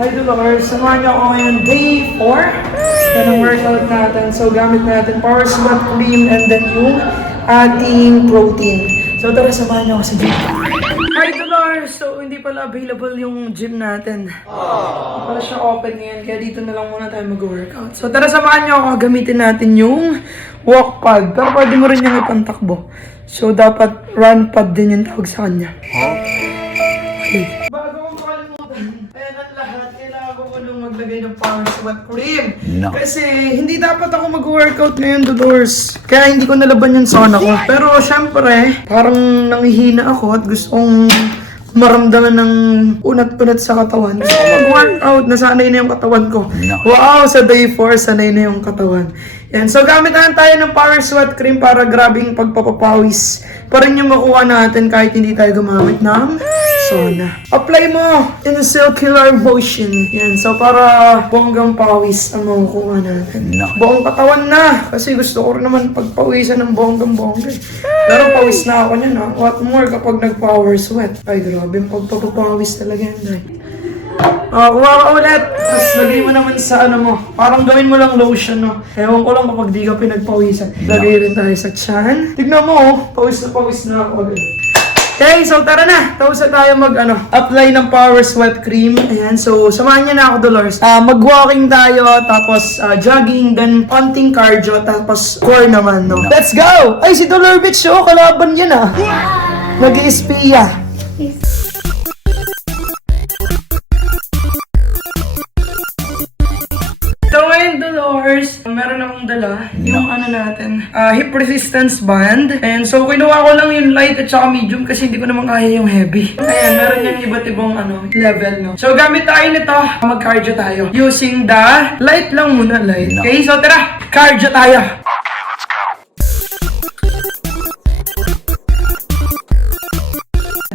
Hi Dolores, samahan niyo ako ngayon day 4 yan ang workout natin. So gamit natin Power Sweat Cream and then yung ating protein. So tara, samahan niyo ako sa gym. Hi Dolores! So hindi pala available yung gym natin. Hindi pala siya open ngayon, kaya dito na lang muna tayo mag-workout. So tara, samahan niyo ako, gamitin natin yung walk pad. Pero pwede mo rin yung ipantakbo. So dapat run pad din yung tawag sa kanya. Okay. Bago ko makalimutan, ayan ang lahat, kailangan ko munang maglagay ng Power Sweat Cream. No. Kasi hindi dapat ako mag-workout ngayon, Dolores. Kaya hindi ko nalaban yung sauna ko. Pero syempre, parang nanghihina ako at gusto kong maramdaman ng unat-unat sa katawan. Gusto ko mag-workout, nasanay na yung katawan ko. No. Wow, sa day 4, sanay na yung katawan. Yan. So gamit natin tayo ng Power Sweat Cream para grabing pagpapapawis. Pa rin yung makuha natin kahit hindi tayo gumamit ng sauna. Apply mo in a circular motion. Yan. So para bonggang pawis ang makukuha natin. No. Buong katawan na. Kasi gusto ko rin naman pagpawisan ng bonggang-bongga. Pero pawis na ako niyan, ha. What more kapag nag-power sweat. Ay grabe, pagpapapawis talaga yan, guys. Kuha ka ulit. Tapos lagay mo naman sa ano mo. Parang gawin mo lang lotion, no. Ewan ko lang kapag di ka pinagpawisan. Lagay rin tayo sa tiyan. Tignan mo, oh. Pawis na ako. Okay, so tara na. Tapos na tayo apply ng Power Sweat Cream. Ayan, so samahan niyo na ako, Dolores. Mag-walking tayo, tapos jogging, then konting cardio, tapos core naman, no. Let's go! Ay, si Dolores Bitch, oh, kalaban yan, ah. Nag-i-espiya. So ngayon, Dolores, meron akong dala yung natin, hip resistance band. And so kinuha ko lang yung light at saka medium kasi hindi ko naman kaya yung heavy. Ayan, meron yung iba't ibang level, no. So gamit tayo nito, mag-cardio tayo. Using the light lang muna, light. Okay, so tara, cardio tayo.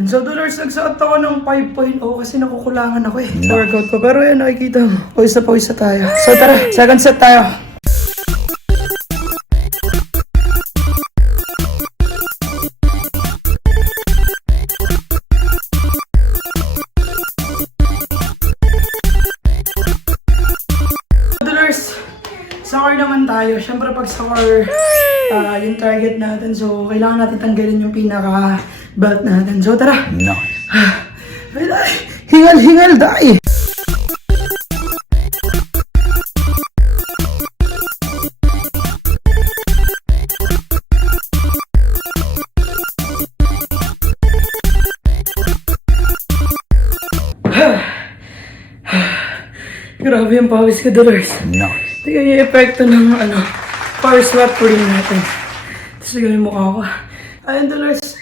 So, Dolores, nagsuot ako ng 5.0 kasi nakukulangan ako workout ko. Pero yan, nakikita mo. Pawis na tayo. So, tara. Second set tayo. Dolores, soccer naman tayo. Siyempre, pag soccer, yung target natin. So, kailangan natin tanggalin yung pinaka-belt natin. So, tara. No. Hingal, dai. Grabe yung pawis ko, Dolores. No. Tingnan yung epekto ng Power Sweat Cream natin. Tapos tingnan yung mukha ko. Ayun, Dolores,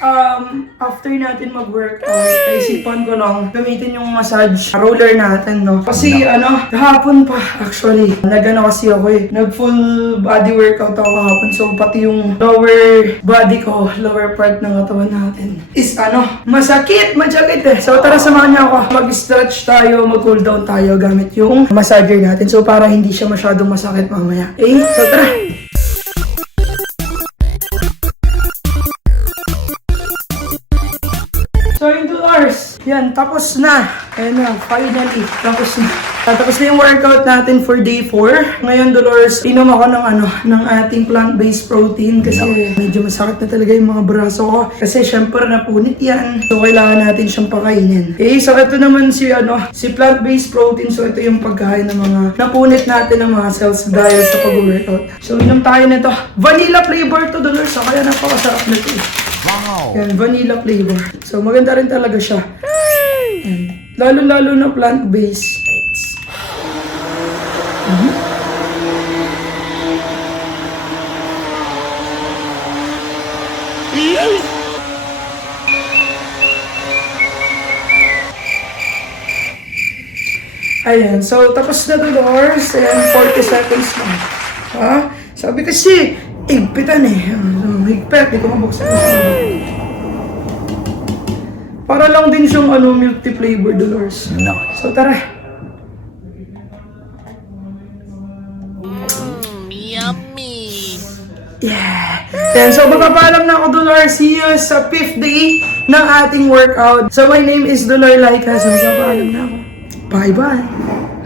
after natin mag-workout, isipan ko nang gamitin yung massage roller natin, no? Kasi, kahapon pa, actually, kasi ako nag-full body workout ako kahapon. So, pati yung lower body ko, lower part ng katawan natin, is, masakit, So, tara, samahan niyo ako. Mag-stretch tayo, mag-cool down tayo gamit yung massager natin. So, para hindi siya masyadong masakit mamaya. Okay? So, tara! So, yung 2 hours. Yan, tapos na. Ayan na, finally. Tapos na. Tapos na yung workout natin for day 4. Ngayon, Dolores, inom ako ng ating plant-based protein kasi medyo masakit na talaga yung mga braso ko. Kasi syempre napunit yan. So, kailangan natin siyang pakainin. Okay, so ito naman si plant-based protein. So, ito yung pagkain ng mga napunit natin ng mga cells dahil sa pag-workout. So, inom tayo nito. Vanilla flavor to, Dolores. So, kaya napakasarap na ito. Wow! Yan, vanilla flavor. So, maganda rin talaga siya. Yan. Lalo-lalo na plant-based. Ayan, so tapos na, Dolores. Ayan, 40 seconds na. Ha? Sabi kasi, higpitan higpit, di ko mabuksan. Para lang din siyang milk tea flavor, Dolores. No. So tara. Yummy! Yeah! Yan, so magpapaalam na ako, Dolor. See you sa 5th day ng ating workout. So my name is Dolor Laika. So magpapaalam na ako. Bye-bye!